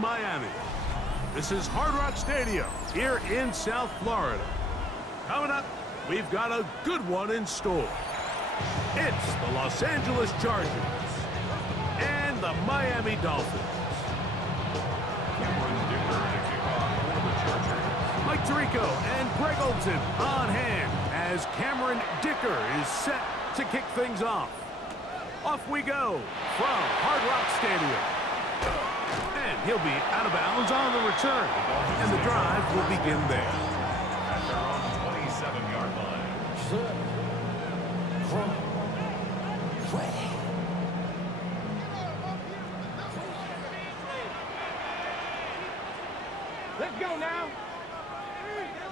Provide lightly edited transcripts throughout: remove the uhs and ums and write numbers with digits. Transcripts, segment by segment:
Miami. This is Hard Rock Stadium here in South Florida. Coming up, we've got a good one in store. It's the Los Angeles Chargers and the Miami Dolphins. Mike Tirico and Greg Olson on hand as Cameron Dicker is set to kick things off. Off we go from Hard Rock Stadium. And he'll be out of bounds on the return. And the drive will begin there. At their own 27-yard line. Let's go now.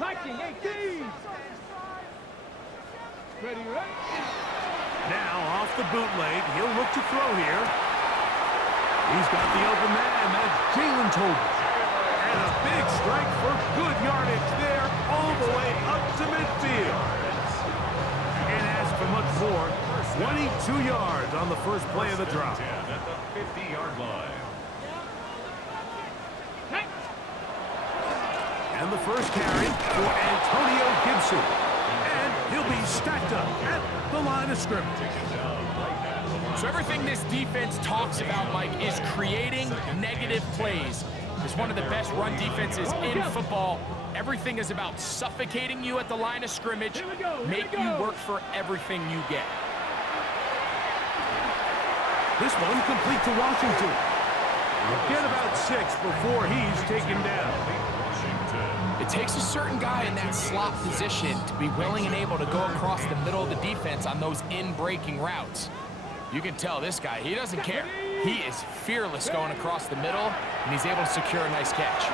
ohmy13. Ready, right? Now off the bootleg, he'll look to throw here. He's got the open man, that's Jalen Tolbert. And a big strike for good yardage there, all the way up to midfield. Can't ask for much more. 22 yards on the first play of the drive. At the 50-yard line. And the first carry for Antonio Gibson. And he'll be stacked up at the line of scrimmage. So everything this defense talks about, Mike, is creating negative plays. It's one of the best run defenses in football. Everything is about suffocating you at the line of scrimmage, make you work for everything you get. This one complete to Washington. We'll get about 6 before he's taken down. It takes a certain guy in that slot position to be willing and able to go across the middle of the defense on those in-breaking routes. You can tell this guy, he doesn't care. He is fearless going across the middle, and he's able to secure a nice catch.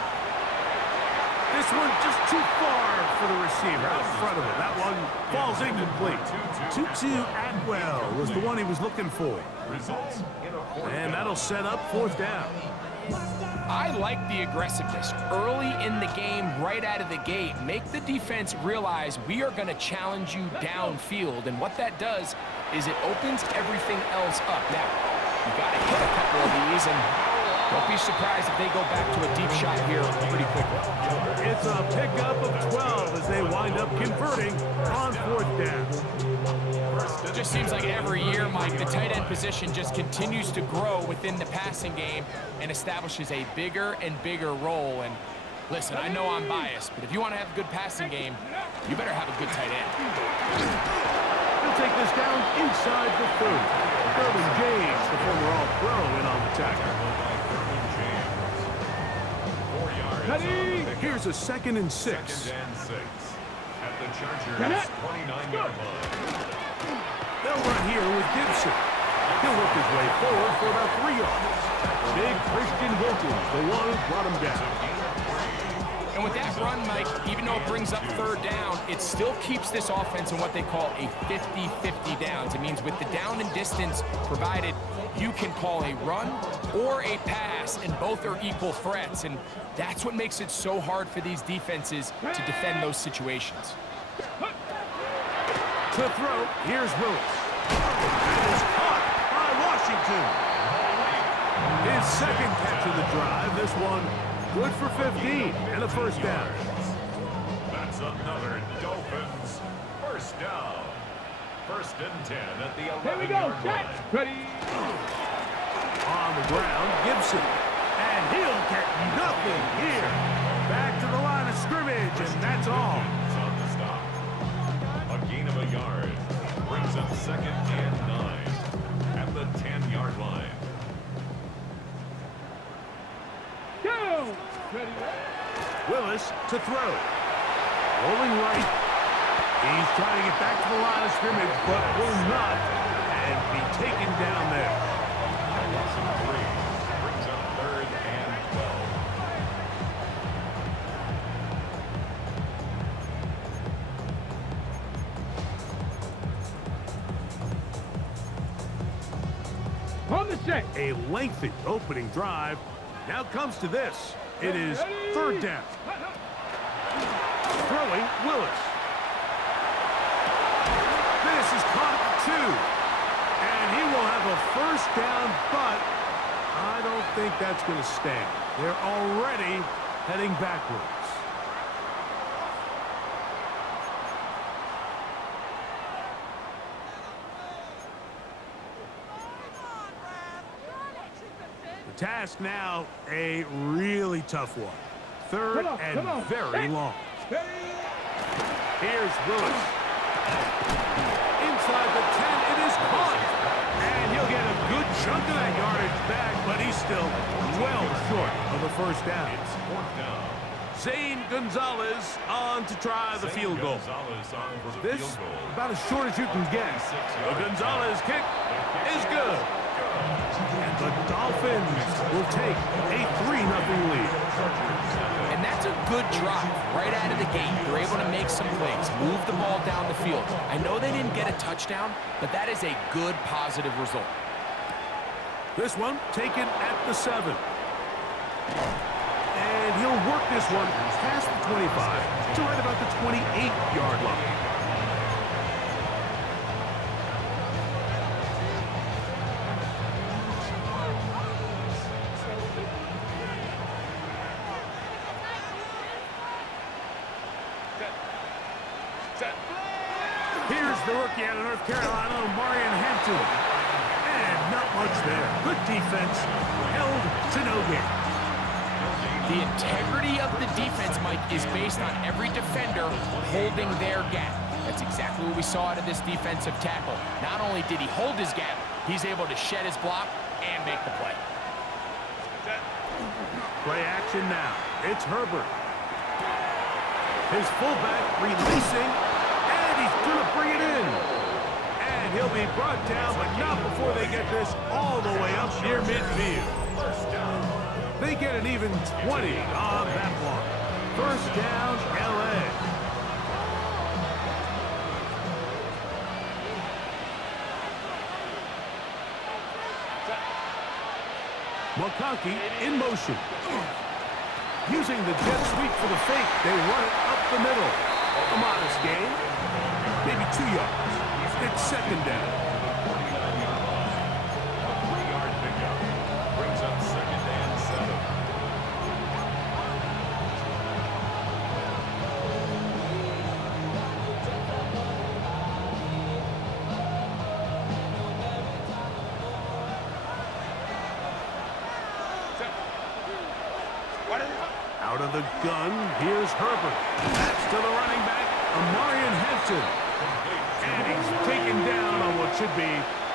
This one just too far for the receiver out in front of it. That one falls incomplete. Tutu Atwell was the one he was looking for. And that'll set up 4th down. I like the aggressiveness early in the game, right out of the gate. Make the defense realize we are going to challenge you downfield, and what that does is it opens everything else up. Now, you got to hit a couple of these, and don't be surprised if they go back to a deep shot here pretty quickly. It's a pickup of 12 as they wind up converting on 4th down. It just seems like every year, Mike, the tight end position just continues to grow within the passing game and establishes a bigger and bigger role. And listen, I know I'm biased, but if you want to have a good passing game, you better have a good tight end. He'll take this down inside the 30. Derwin James, the former All-Pro, in on the tackle. Here's a 2nd and 6. 2nd and 6. At the Chargers' 29-yard line. They'll run here with Gibson. He'll work his way forward for about 3 yards. Big Christian Wilkins, the one who brought him down. And with that run, Mike, even though it brings up 3rd down, it still keeps this offense in what they call a 50-50 downs. It means with the down and distance provided, you can call a run or a pass, and both are equal threats. And that's what makes it so hard for these defenses to defend those situations. To throw, here's Willis. That is caught by Washington. His 2nd catch of the drive. This one good for 15 and a 1st down. That's another Dolphins 1st down. 1st and 10 at the 11-yard line. Ready. On the ground, Gibson. And he'll get nothing here. Back to the line of scrimmage, and that's all. On the stop. A gain of a yard. Brings up 2nd and 9 at the 10-yard line. Go. Ready. Willis to throw. Rolling right. He's trying to get back to the line of scrimmage, but will not, and be taken down there. Loss of 3. Brings up 3rd and 12. On the set. A lengthy opening drive. Now comes to this. It is 3rd down. Throwing, Willis. This is caught at 2. And he will have a 1st down, but I don't think that's going to stand. They're already heading backwards. The task now, a really tough one. Third and very long. Here's Willis. Inside the 10, it is caught. And he'll get a good chunk of that yardage back, but he's still well short of the first down. It's fourth down. Zane Gonzalez on to try the field goal. Gonzalez on for the This field goal. about as short as you can get. The Gonzalez kick is good. And the Dolphins will take a 3-0 lead. And that's a good drive right out of the gate. They're able to make some plays, move the ball down the field. I know they didn't get a touchdown, but that is a good, positive result. This one taken at the 7. And he'll work this one past the 25 to right about the 28-yard line. Here's the rookie out of North Carolina, ohmy13. And not much there. Good defense. Held to no gain. The integrity of the defense, Mike, is based on every defender holding their gap. That's exactly what we saw out of this defensive tackle. Not only did he hold his gap, he's able to shed his block and make the play. Play action now. It's Herbert. His fullback releasing, and he's going to bring it in. And he'll be brought down, but not before they get this all the way up near midfield. They get an even 20 on that one. First down, L.A. McConkey in motion. Using the jet sweep for the fake, they run it up the middle. A modest gain, maybe 2 yards. It's second down. A 3-yard pickup brings up second and 7. Out of the gun, here's Herbert. That's to the running back, ohmy13. And he's taken down on what should be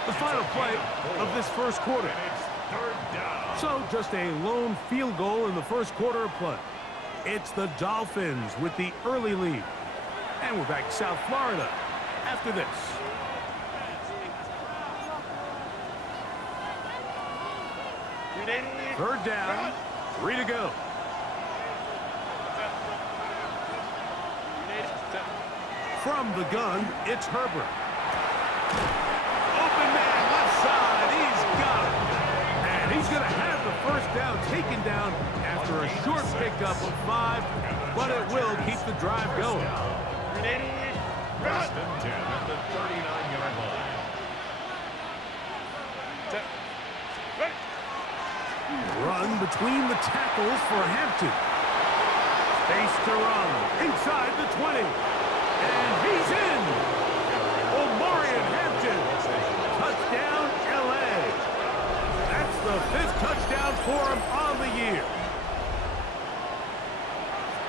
the final play of this first quarter. It's third down. So just a lone field goal in the first quarter of play. It's the Dolphins with the early lead. And we're back to South Florida after this. Third down, 3 to go. From the gun, it's Herbert. Open man, left side, he's got it. And he's going to have the first down taken down after a short pickup of 5, but it will keep the drive going. First and 10 at the 39-yard line. Run between the tackles for Hampton. Space to run inside the 20. And he's in. ohmy13. Touchdown, L.A. That's the 5th touchdown for him on the year.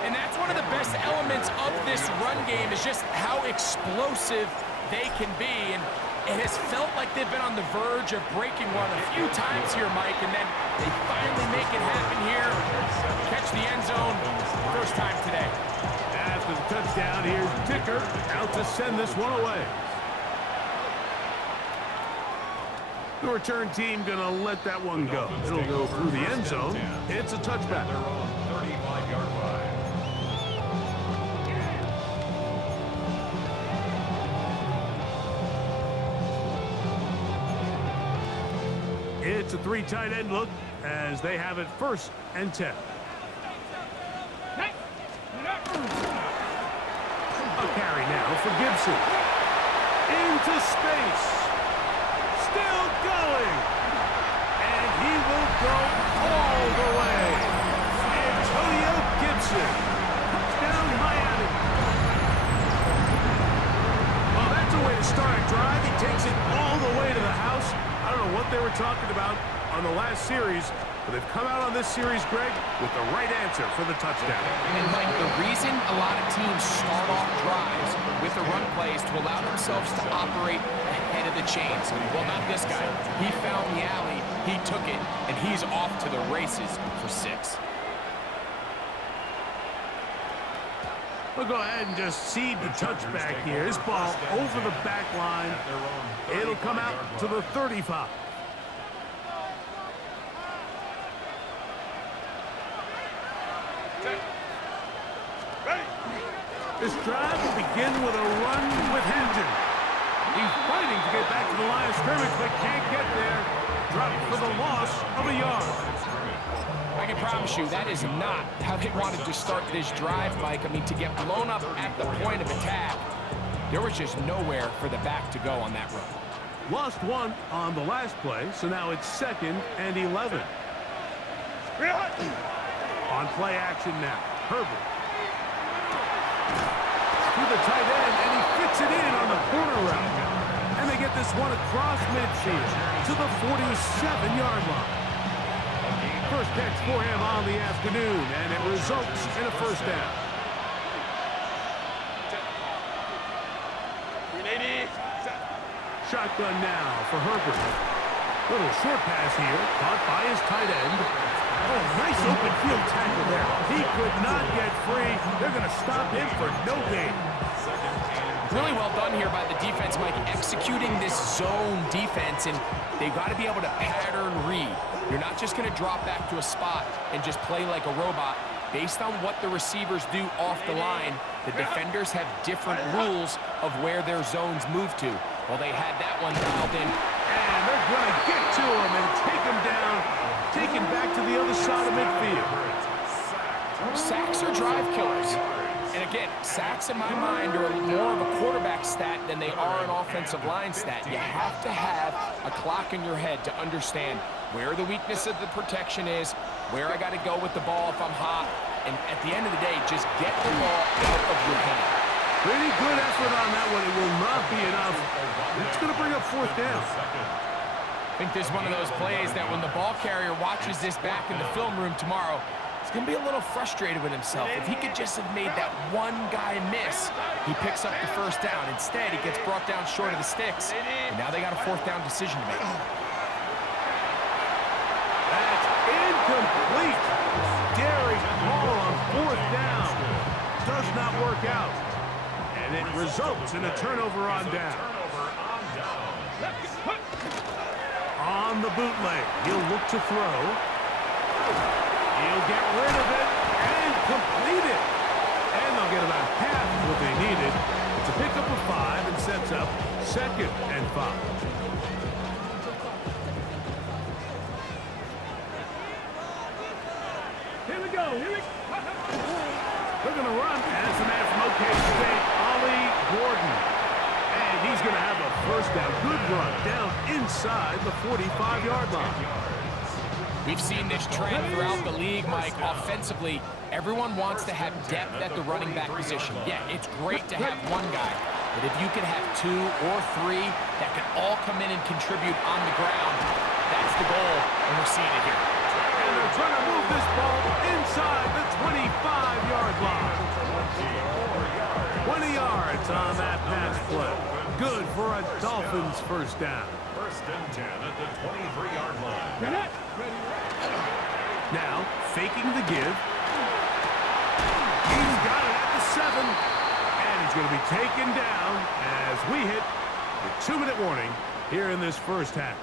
And that's one of the best elements of this run game is just how explosive they can be. And it has felt like they've been on the verge of breaking one a few times here, Mike, and then they finally make it happen here. Catch the end zone first time today. After the touchdown, here's Dicker out to send this one away. The return team gonna let that one go. It'll go through the end zone. It's a touchback. Their own 35-yard line. It's a 3 tight end look as they have it first and 10. A carry now for Gibson. Into space. Still going. And he will go all the way. were talking about on the last series, but they've come out on this series, Greg, with the right answer for the touchdown. And, Mike, the reason a lot of teams start off drives with the run plays to allow themselves to operate ahead of the chains. Well, not this guy. He found the alley, he took it, and he's off to the races for 6. We'll go ahead and just seed the touchback here. This ball over the back line. It'll come out to the 35. This drive will begin with a run with Hendon. He's fighting to get back to the line of scrimmage, but can't get there. Dropped for the loss of a yard. I can promise you that is not how they wanted to start this drive, Mike. I mean, to get blown up at the point of attack, there was just nowhere for the back to go on that run. Lost one on the last play, so now it's 2nd and 11. On play action now, Herbert. To the tight end, and he fits it in on the corner route. And they get this one across midfield to the 47-yard line. First catch for him on the afternoon, and it results in a first down. Shotgun now for Herbert. Little short pass here, caught by his tight end. Oh, nice open field tackle there. He could not get free. They're going to stop him for no gain. Really well done here by the defense, Mike, executing this zone defense, and they've got to be able to pattern read. You're not just going to drop back to a spot and just play like a robot. Based on what the receivers do off the line, the defenders have different rules of where their zones move to. Well, they had that one dialed in. And they're going to get to him and take him down, take him back to the other side of midfield. Sacks are drive killers. And again, sacks in my mind are more of a quarterback stat than they are an offensive line stat. You have to have a clock in your head to understand where the weakness of the protection is, where I got to go with the ball if I'm hot, and at the end of the day, just get the ball out of your hand. Pretty good effort on that one. It will not be enough. It's going to bring up 4th down. I think this is one of those plays that when the ball carrier watches this back in the film room tomorrow, he's going to be a little frustrated with himself. If he could just have made that one guy miss, he picks up the first down. Instead, he gets brought down short of the sticks, and now they got a 4th down decision to make. That's incomplete. Daring ball on 4th down. Does not work out. And it results in a turnover on down. On the bootleg, he'll look to throw. He'll get rid of it and complete it. And they'll get about half of what they needed. It's a pickup of 5 and sets up 2nd and 5. Here we go. They're going to run as the man from OK State, Ollie Gordon. And he's going to have a first down. Good run down inside the 45-yard line. We've seen this trend throughout the league, Mike. Offensively, everyone wants to have depth at the running back position. Yeah, it's great to have one guy, but if you can have 2 or 3 that can all come in and contribute on the ground, that's the goal, and we're seeing it here. And they're trying to move this ball inside the 25-yard line. 20 yards on that pass play. Good for a Dolphins first down. 1st and 10 at the 23-yard line. Now, faking the give. He's got it at the 7. And he's going to be taken down as we hit the 2-minute warning here in this first half.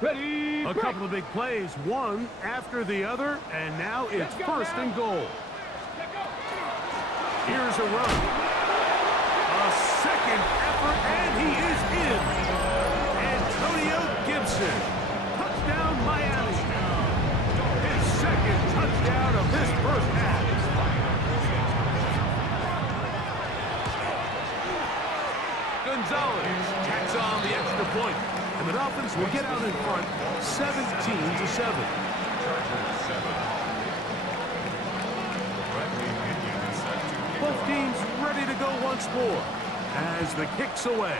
Ready. A couple of big plays, one after the other, and now it's 1st and goal. Here's a run. A second effort, and he is in. Antonio Gibson. Touchdown, Miami. His 2nd touchdown of this first half. Gonzalez tacks on the extra point, and the Dolphins will get out in front 17-7. Both teams ready to go once more as the kick's away.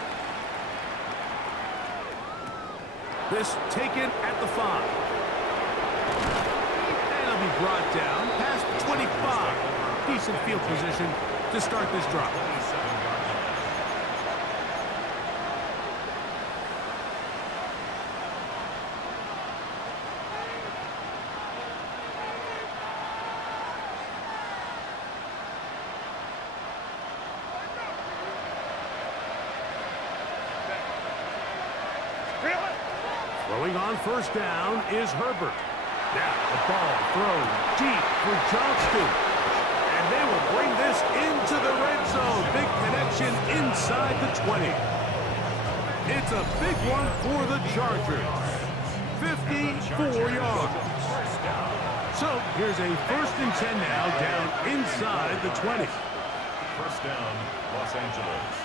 This taken at the 5. And it'll be brought down past the 25. Decent field position to start this drive. Throwing on first down is Herbert. Now the ball thrown deep for Johnston. And they will bring this into the red zone. Big connection inside the 20. It's a big one for the Chargers. 54 yards. So here's a 1st and 10 now down inside the 20. First down, Los Angeles.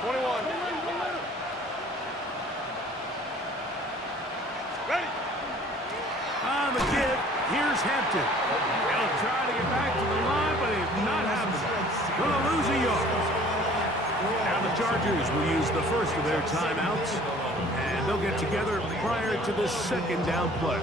21. Ready. On the give, here's Hampton. He'll try to get back to the line, but it's not happening. Gonna lose a yard. Now the Chargers will use the first of their timeouts, and they'll get together prior to the 2nd down play.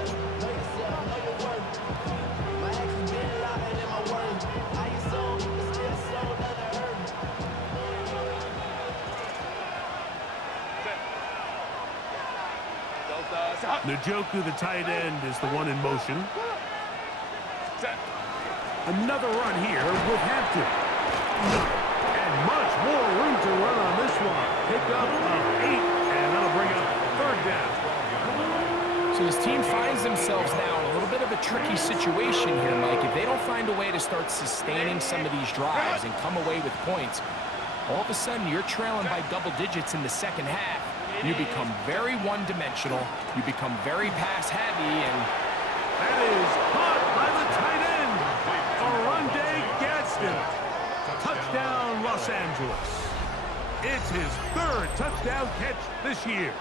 Njoku, the tight end, is the one in motion. Another run here with Hampton. And much more room to run on this one. Pick up of 8, and that'll bring up 3rd down. So this team finds themselves now in a little bit of a tricky situation here, Mike. If they don't find a way to start sustaining some of these drives and come away with points, all of a sudden you're trailing by double digits in the 2nd half. You become very one-dimensional. You become very pass-heavy, and that is caught by the tight end. Oronde Gadsden. Touchdown, Los Angeles. It's his 3rd touchdown catch this year.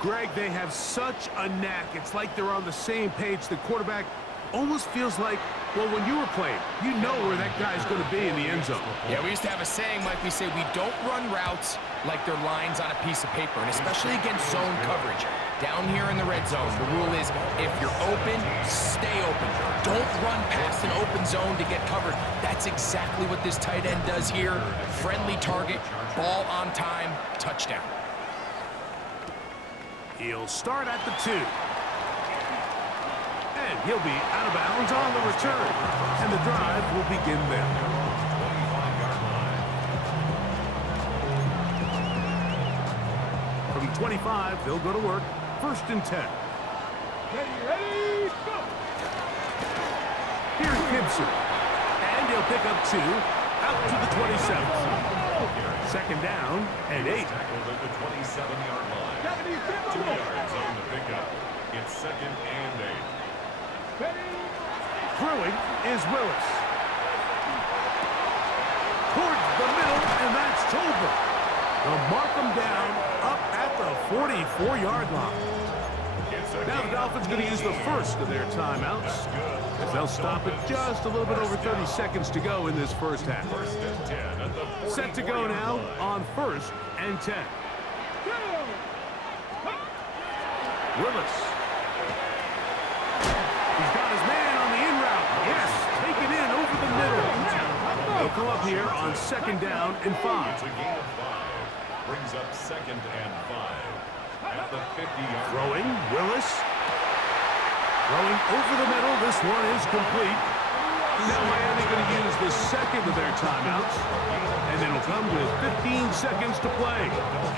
Greg, they have such a knack. It's like they're on the same page. The quarterback almost feels like, well, when you were playing, you know where that guy's going to be in the end zone. Yeah, we used to have a saying, Mike, we say we don't run routes like they're lines on a piece of paper, and especially against zone coverage. Down here in the red zone, the rule is if you're open, stay open. Don't run past an open zone to get covered. That's exactly what this tight end does here. Friendly target, ball on time, touchdown. He'll start at the 2. And he'll be out of bounds on the return. And the drive will begin there. 25-yard line. From 25, they'll go to work. 1st and 10. Ready, go! Here's Gibson. And he'll pick up 2 out to the 27. 2nd down and 8. Tackled at the 27-yard line. 2 yards on the pickup. It's 2nd and 8. Throwing is Willis. Towards the middle, and that's Tolbert. They'll mark him down up at the 44-yard line. Now the Dolphins going to use the first of their timeouts, as they'll stop it just a little bit over 30 seconds to go in this first half. Set to go now on 1st and 10. Willis. He's got his man on the in route. Yes, take it in over the middle. They'll come up here on 2nd down and 5. It's a gain of 5. Brings up 2nd and 5. At the 50-yard Throwing, Willis. Throwing over the middle. This one is complete. Now Miami going to use the 2nd of their timeouts. And it'll come with 15 seconds to play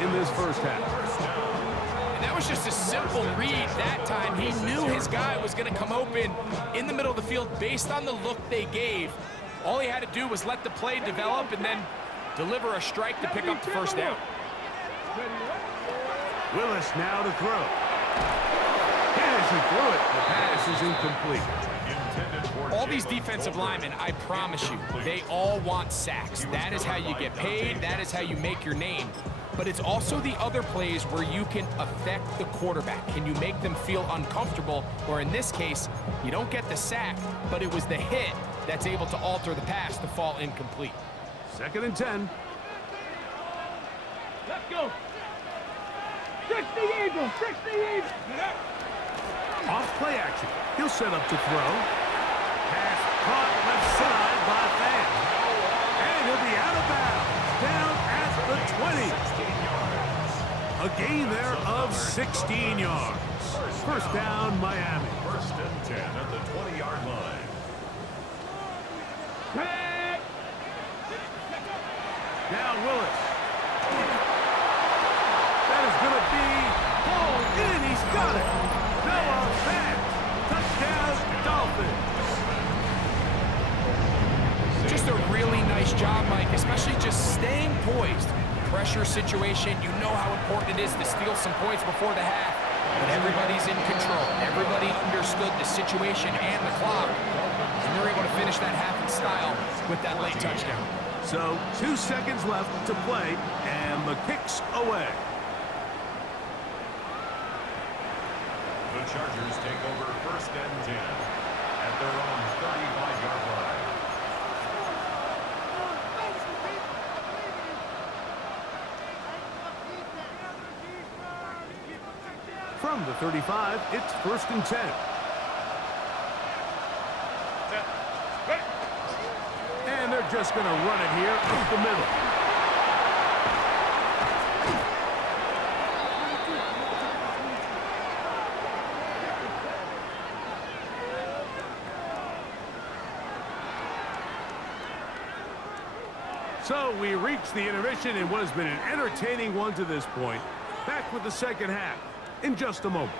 in this first half. And that was just a simple read that time. He knew his guy was going to come open in the middle of the field based on the look they gave. All he had to do was let the play develop and then deliver a strike to pick up the 1st down. Willis now to throw. As he threw it, the pass is incomplete. All these defensive linemen, I promise you, they all want sacks. That is how you get paid. That is how you make your name. But it's also the other plays where you can affect the quarterback. Can you make them feel uncomfortable? Or in this case, you don't get the sack, but it was the hit that's able to alter the pass to fall incomplete. 2nd and 10. Let's go. Off play action. He'll set up to throw. Pass caught left side by Fan. And he'll be out of bounds. Down at the 20. A gain there of 16 yards. First down, Miami. First and 10 at the 20-yard line. Now Willis. That is going to be hauled in. He's got it. No offense. Touchdown, Dolphins. Just a really nice job, Mike, especially just staying poised. Pressure situation, you know how important it is to steal some points before the half. But everybody's in control. Everybody understood the situation and the clock. And they're able to finish that half in style with that late touchdown. So 2 seconds left to play, and the kick's away. The Chargers take over first and 10 at their own 35-yard line. From the 35, it's first and 10. And they're just going to run it here up the middle. So we reach the intermission in what has been an entertaining one to this point. Back with the second half in just a moment.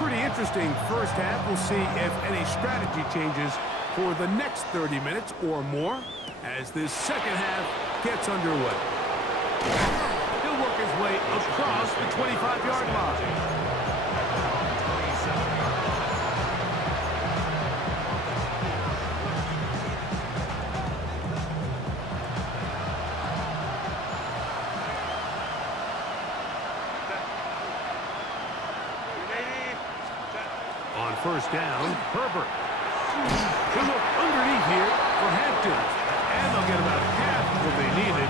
Pretty interesting first half. We'll see if any strategy changes for the next 30 minutes or more as this second half gets underway. He'll work his way across the 25-yard line. On first down, Herbert. He'll look underneath here for Hampton. And they'll get about half of what they needed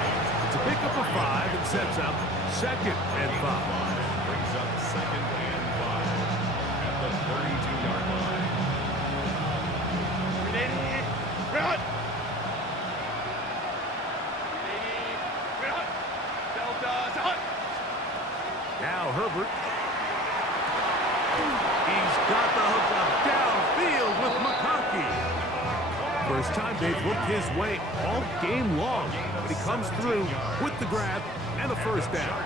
to pick up a 5 and sets up second and 5. Brings up second and 5 at the 32-yard line. Now Herbert. He's got the hook up downfield with McConkey. First time they've looked his way all game long, but he comes through with the grab and a first down.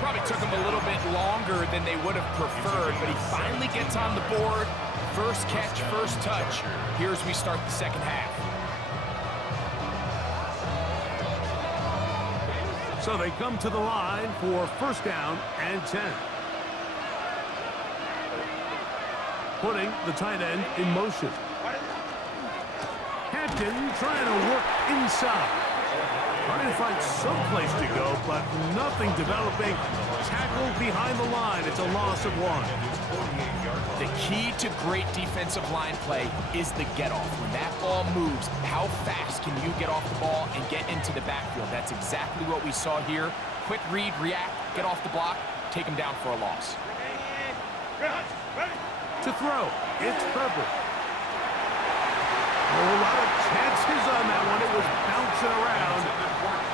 Probably took him a little bit longer than they would have preferred, but he finally gets on the board. First catch, first touch. Here's we start the second half. So they come to the line for first down and 10. Putting the tight end in motion. Hampton trying to work inside. Trying to find some place to go, but nothing developing. Tackled behind the line. It's a loss of 1. The key to great defensive line play is the get-off. When that ball moves, how fast can you get off the ball and get into the backfield? That's exactly what we saw here. Quick read, react, get off the block, take him down for a loss. To throw, it's Herbert. A lot of chances on that one. It was bouncing around,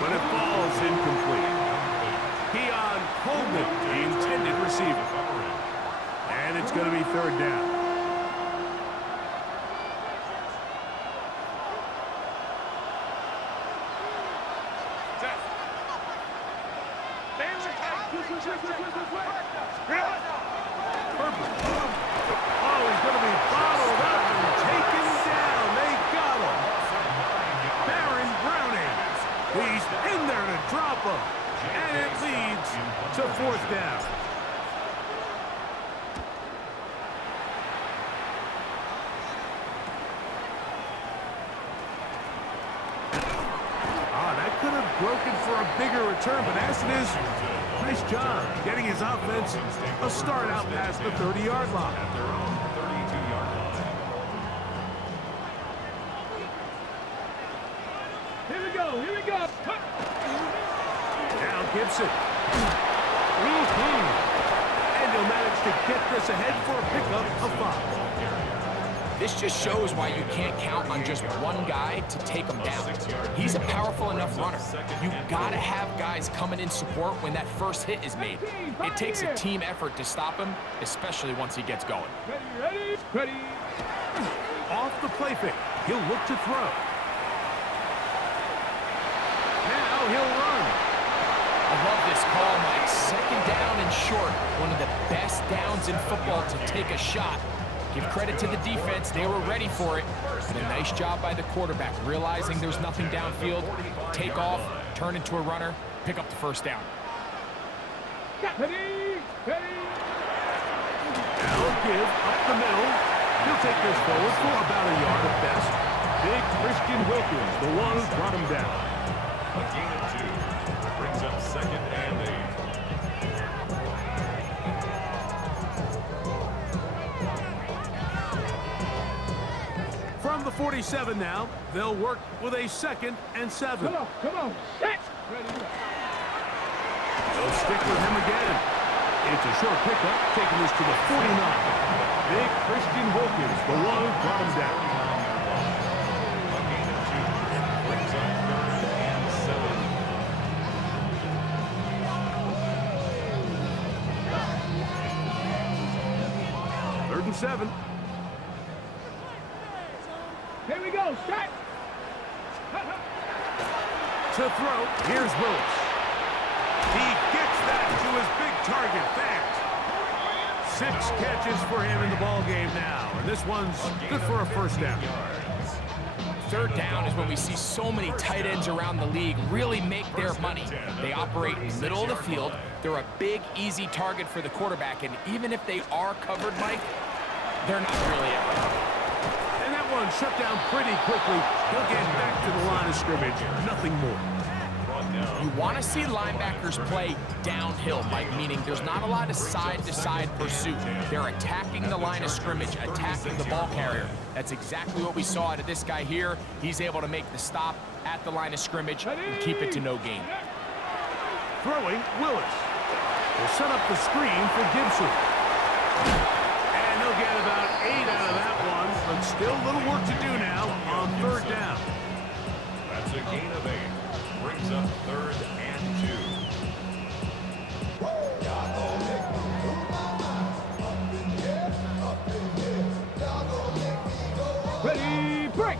but it falls incomplete. Keon Coleman, the intended receiver. And it's going to be third down. Herbert. Oh, he's going to be bottled up and taken down. They got him. Baron Browning. He's in there to drop him. And it leads to fourth down. That could have broken for a bigger return, but as it is, nice job getting his offense a start out past the 30-yard line. At their own 32-yard line. Here we go, here we go. Now Gibson. And he'll manage to get this ahead for a pickup of 5. This just shows why you can't count on just one guy to take him down. He's a powerful enough runner. You gotta have guys coming in support when that first hit is made. It takes a team effort to stop him, especially once he gets going. Ready. Off the play fake. He'll look to throw. Now he'll run. I love this call, Mike. Second down and short. One of the best downs in football to take a shot. Give credit to the defense. They were ready for it. But a nice job by the quarterback, realizing there's nothing downfield. Take off, turn into a runner, pick up the first down. Ready. Now give up the middle. He'll take this forward for about a yard at best. Big Christian Wilkins, the one who brought him down. A gain of 2. Brings up 2nd and 8. From the 47 now, they'll work with a 2nd and 7. Come on. Set. Ready. They'll stick with him again. It's a short pickup, taking this to the 49. Big Christian Wilkins, the one who brought him down. A gain of 2. Brings up 3rd and 7. Third and 7. Here we go. Set. To throw, here's Willis. He gets that to his big target. Thanks. 6 catches for him in the ball game now, and this one's good for a first down. Third down is when we see so many tight ends around the league really make their money. They operate in the middle of the field. They're a big, easy target for the quarterback, and even if they are covered, Mike, they're not really ever. And that one shut down pretty quickly. He'll get back to the line of scrimmage. Nothing more. You want to see linebackers play downhill, Mike, meaning there's not a lot of side-to-side pursuit. They're attacking the line of scrimmage, attacking the ball carrier. That's exactly what we saw out of this guy here. He's able to make the stop at the line of scrimmage and keep it to no gain. Throwing, Willis. Will set up the screen for Gibson. And he'll get about 8 out of that one, but still a little work to do now on third down. That's a gain of 8. Brings up 3rd and 2. Ready. Break.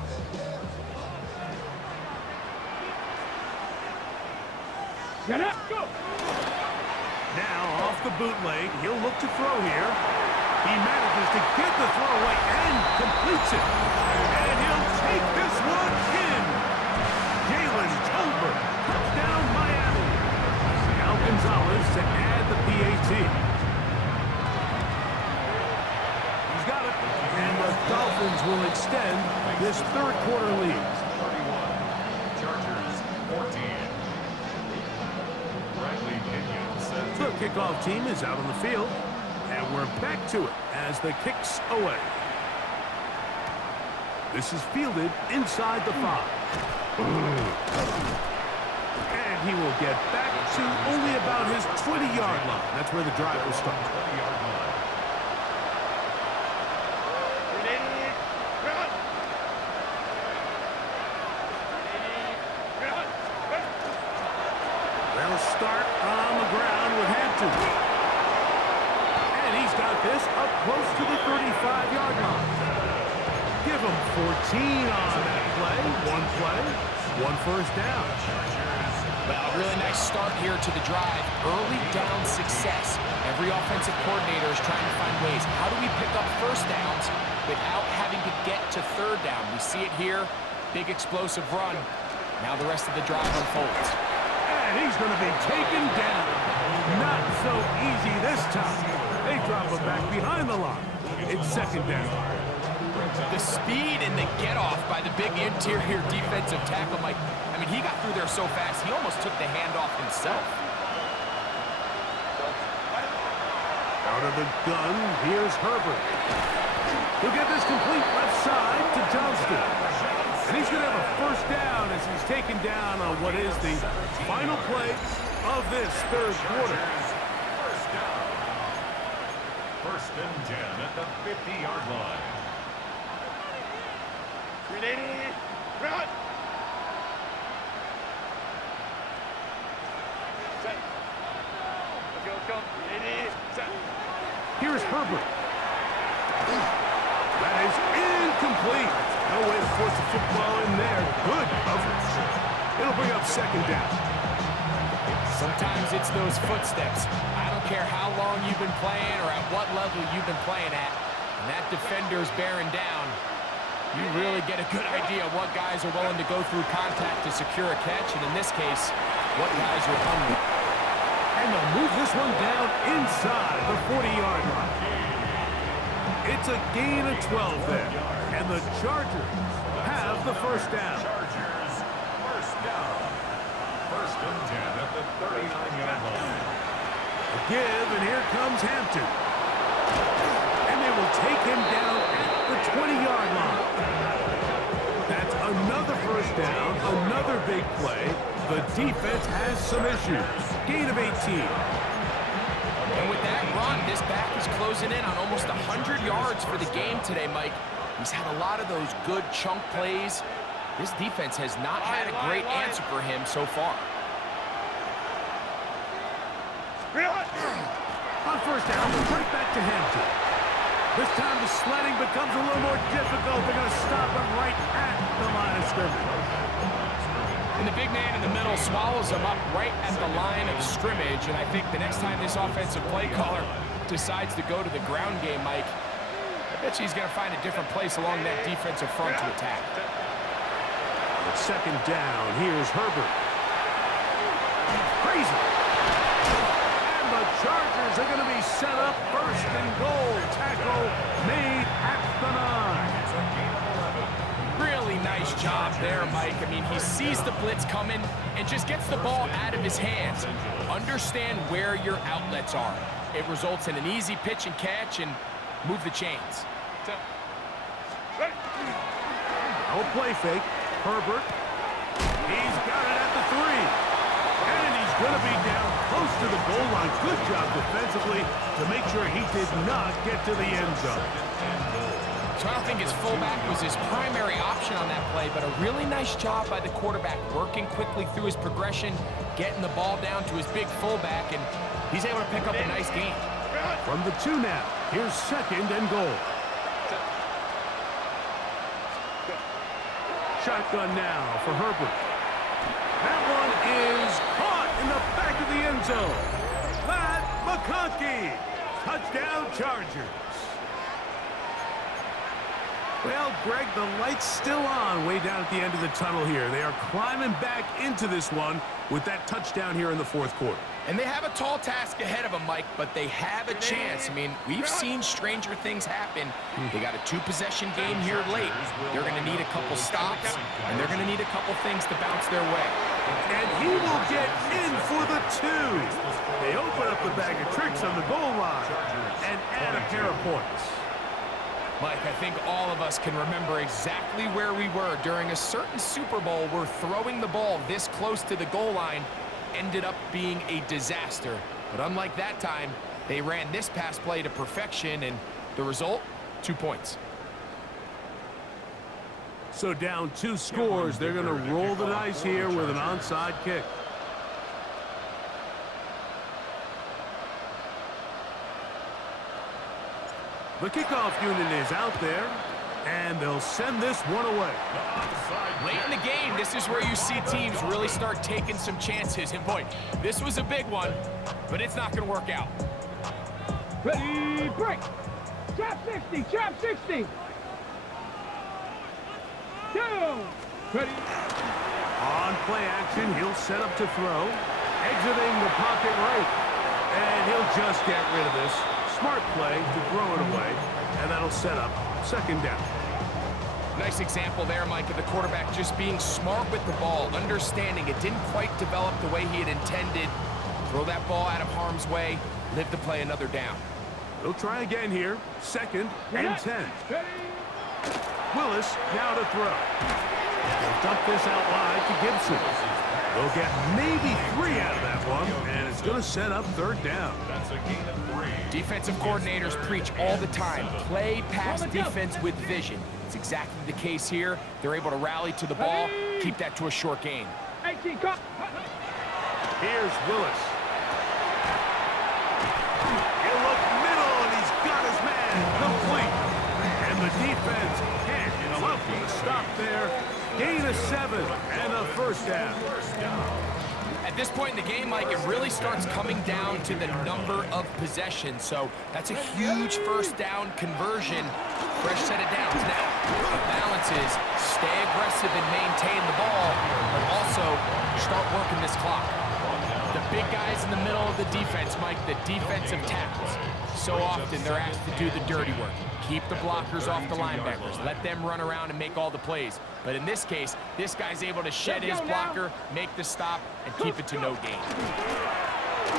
Get up. Go. Now off the bootleg, he'll look to throw here. He manages to get the throw away and completes it. And he'll take this one in. Jalen Tolbert, touchdown Miami. Now Gonzalez to add the PAT. He's got it. And the Dolphins will extend this third quarter lead. 31. Chargers 14. Bradley Pinion sends The kickoff team is out on the field. And we're back to it as the kick's away. This is fielded inside the 5. And he will get back to only about his 20-yard line. That's where the drive will start. 20-yard line. They'll start on the ground with Hampton. And he's got this up close to the 35-yard line. Give him 14 on that play. One first down. Well, a really nice start here to the drive. Early down success. Every offensive coordinator is trying to find ways. How do we pick up first downs without having to get to third down? We see it here. Big explosive run. Now the rest of the drive unfolds. And he's going to be taken down. Not so easy this time. They drop him back behind the line. It's second down. The speed and the get-off by the big interior defensive tackle, Mike. I mean, he got through there so fast, he almost took the handoff himself. Out of the gun, here's Herbert. He'll get this complete left side to Johnston. And he's going to have a first down as he's taken down on what is the final play of this third quarter. First and 10 at the 50-yard line. Ready, run. Set. Let's go. Ready, set. Here's Herbert. That is incomplete. No way to force the football in there. Good coverage. It'll bring up second down. Sometimes it's those footsteps. I don't care how long you've been playing or at what level you've been playing at. And that defender's bearing down. You really get a good idea of what guys are willing to go through contact to secure a catch, and in this case, what guys are hungry. And they'll move this one down inside the 40-yard line. It's a gain of 12 there. And the Chargers have the first down. Chargers, first down. First and 10 at the 39-yard line. A give, and here comes Hampton. And they will take him down at the 20-yard line. That's another first down, another big play. The defense has some issues. Gain of 18. And with that run, this back is closing in on almost 100 yards for the game today, Mike. He's had a lot of those good chunk plays. This defense has not had a great answer for him so far. On first down, right back to Hampton. This time the sledding becomes a little more difficult. They're going to stop him right at the line of scrimmage. And the big man in the middle swallows him up right at the line of scrimmage. And I think the next time this offensive play caller decides to go to the ground game, Mike, I bet you he's going to find a different place along that defensive front to attack. But second down, here's Herbert. Crazy. And the Chargers are going to be set up first and goal. Tackle made at the 9. Really nice job there, Mike. I mean, he sees the blitz coming and just gets the ball out of his hands. Understand where your outlets are. It results in an easy pitch and catch and move the chains. No play fake. Herbert. He's got it at the 3. And he's going to be down close to the goal line. Good job defensively to make sure he did not get to the end zone. So I don't think his fullback was his primary option on that play, but a really nice job by the quarterback working quickly through his progression, getting the ball down to his big fullback, and he's able to pick up a nice gain. From the 2 now, here's second and goal. Shotgun now for Herbert. That one is caught in the back of the end zone. Pat McConkey. Touchdown Chargers. Well, Greg, the light's still on way down at the end of the tunnel here. They are climbing back into this one with that touchdown here in the fourth quarter. And they have a tall task ahead of them, Mike, but they have a chance. I mean, we've seen stranger things happen. They got a 2-possession game here late. They're going to need a couple stops, and they're going to need a couple things to bounce their way. And he will get in for the 2. They open up the bag of tricks on the goal line and add a pair of points. Mike, I think all of us can remember exactly where we were during a certain Super Bowl where throwing the ball this close to the goal line ended up being a disaster. But unlike that time, they ran this pass play to perfection, and the result, 2 points. So down 2 scores, they're going to roll the dice here with an onside kick. The kickoff unit is out there, and they'll send this one away. Late in the game, this is where you see teams really start taking some chances. And boy, this was a big one, but it's not going to work out. Ready, break. Trap 60, trap 60. Down. Ready. On play action, he'll set up to throw. Exiting the pocket right. And he'll just get rid of this. Smart play to throw it away. And that'll set up second down. Nice example there, Mike, of the quarterback just being smart with the ball, understanding it didn't quite develop the way he had intended. Throw that ball out of harm's way, live to play another down. They'll try again here. 2nd and 10. Ready? Willis now to throw. They'll dump this out wide to Gibson. They'll get maybe 3 out of that one, and it's going to set up 3rd down. That's a gain of 3. Defensive coordinators preach all the time, play pass defense with vision. It's exactly the case here. They're able to rally to the ball, keep that to a short gain. 18, cut. Here's Willis. He'll look middle, and he's got his man complete. And the defense can't come up with a stop there. Gain of 7 and a 1st down. At this point in the game, Mike, it really starts coming down to the number of possessions. So that's a huge 1st down conversion. Fresh set of downs now. The balance is stay aggressive and maintain the ball, but also start working this clock. The big guys in the middle of the defense, Mike, the defensive tackles. So often they're asked to do the dirty work. Keep the blockers off the linebackers. Let them run around and make all the plays. But in this case, this guy's able to shed his blocker, make the stop, and keep it to no gain.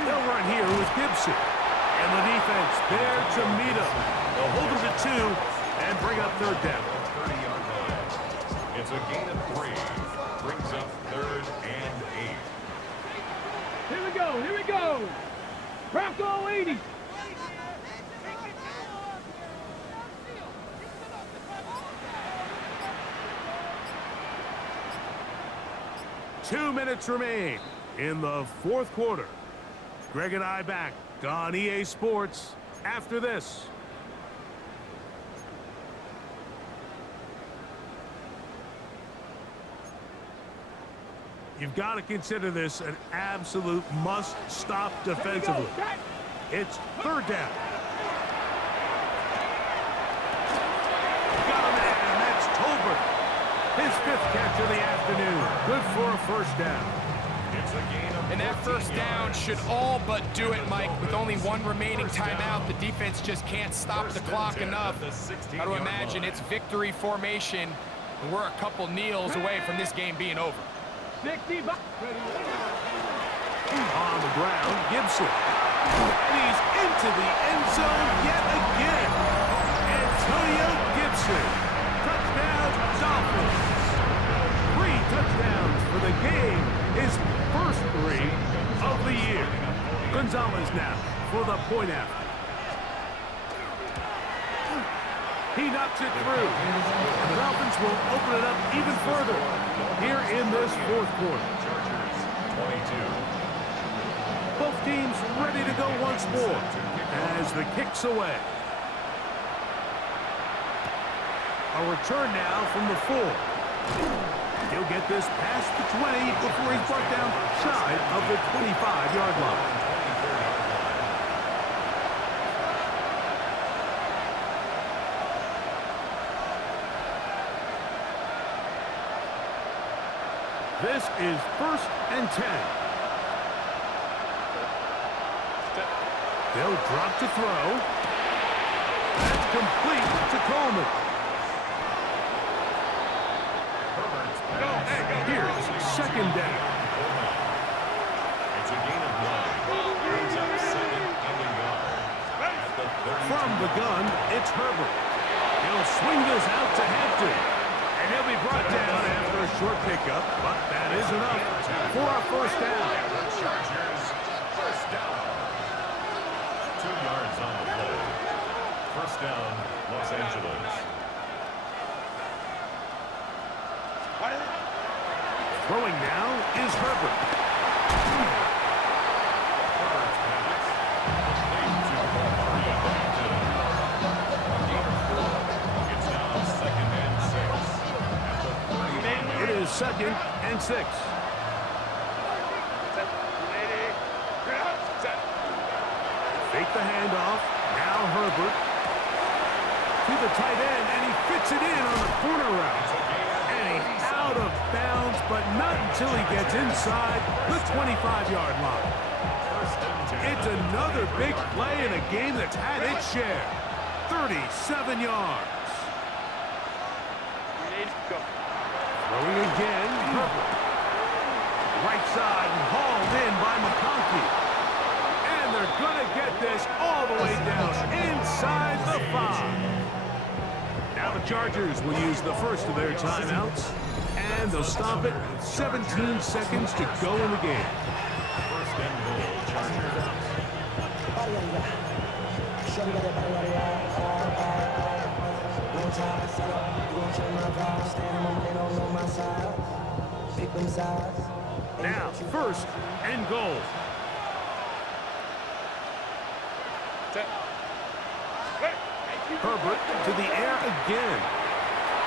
They'll run here with Gibson. And the defense there to meet him. They'll hold him to 2 and bring up 3rd down. 30-yard line. It's a gain of 3. Brings up 3rd and 8. Here we go, here we go. Bronco 80. Two minutes remain in the 4th quarter. Greg and I back on EA Sports after this. You've got to consider this an absolute must-stop defensively. It's 3rd down. Got a man, that's Tolbert. His 5th catch of the afternoon. Good for a 1st down. It's a gain of And that 1st down should all but do it, Mike. With only 1 remaining timeout, the defense just can't stop the clock enough. Got to imagine it's victory formation, and we're a couple kneels away from this game being over. 60. On the ground, Gibson. And he's into the end zone yet again. Antonio Gibson. Touchdown, Dolphins. 3 touchdowns for the game. His first 3 of the year. Gonzalez now for the point after. He knocks it through. And the Dolphins will open it up even further here in this 4th quarter. Chargers 22. Both teams ready to go once more as the kick's away. A return now from the 4. He'll get this past the 20 before he's brought down shy of the 25-yard line. This is 1st and 10. They'll drop to throw. That's complete to Coleman. Here's 2nd down. It's a gain of 1. Brings up 2nd and a yard. At the 32. From the gun, it's Herbert. He'll swing this out to Hampton. And he'll be brought down after a short pickup, but that is enough for a 1st down. Chargers, 1st down. 2 yards on the play. 1st down, Los Angeles. Throwing now is Herbert. Herbert's pass. Complete to Mario Hampton. A gain of 4. It's now 2nd and 6. At the 30. It is 2nd and 6. Fake the handoff. Now Herbert to the tight end, and he fits it in on the corner route. And he's out of bounds, but not until he gets inside the 25-yard line. It's another big play in a game that's had its share. 37 yards. Throwing again, Herbert. Right side and hauled in by McConkey. And they're going to get this all the way down inside the 5. Now the Chargers will use the first of their timeouts, and they'll stop it with 17 seconds to go in the game. First and goal, Chargers. Now, first and goal. Herbert to the air again.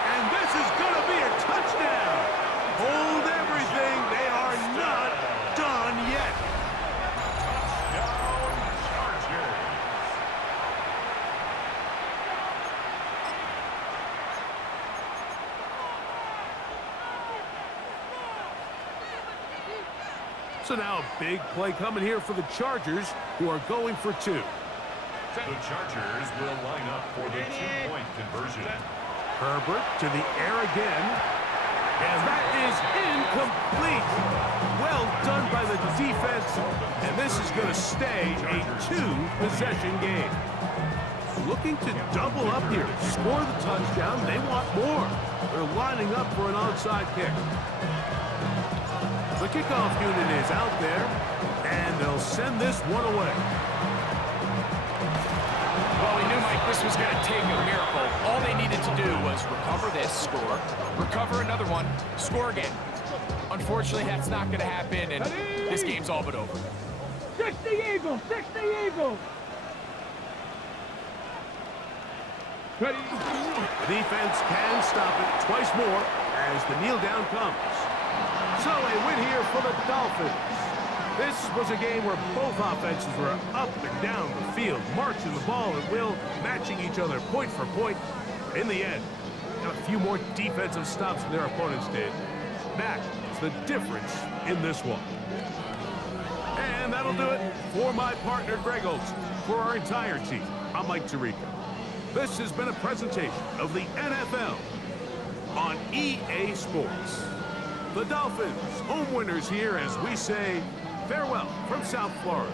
And this is going to be a touchdown. Hold everything. They are not done yet. Touchdown, Chargers. So now a big play coming here for the Chargers, who are going for 2. The Chargers will line up for the 2-point conversion. Herbert to the air again. And that is incomplete. Well done by the defense. And this is going to stay a 2-possession game. Looking to double up here. Score the touchdown. They want more. They're lining up for an onside kick. The kickoff unit is out there. And they'll send this one away. Well, we knew, Mike, this was going to take a miracle. All they needed to do was recover this, score, recover another one, score again. Unfortunately, that's not going to happen, and this game's all but over. 60 Eagles! 60 Eagles! Ready? The defense can stop it twice more as the kneel down comes. So a win here for the Dolphins. This was a game where both offenses were up and down the field, marching the ball at will, matching each other point for point. In the end, got a few more defensive stops than their opponents did. That is the difference in this one. And that'll do it for my partner, Greg Olson. For our entire team, I'm Mike Tirico. This has been a presentation of the NFL on EA Sports. The Dolphins, home winners here as we say farewell from South Florida.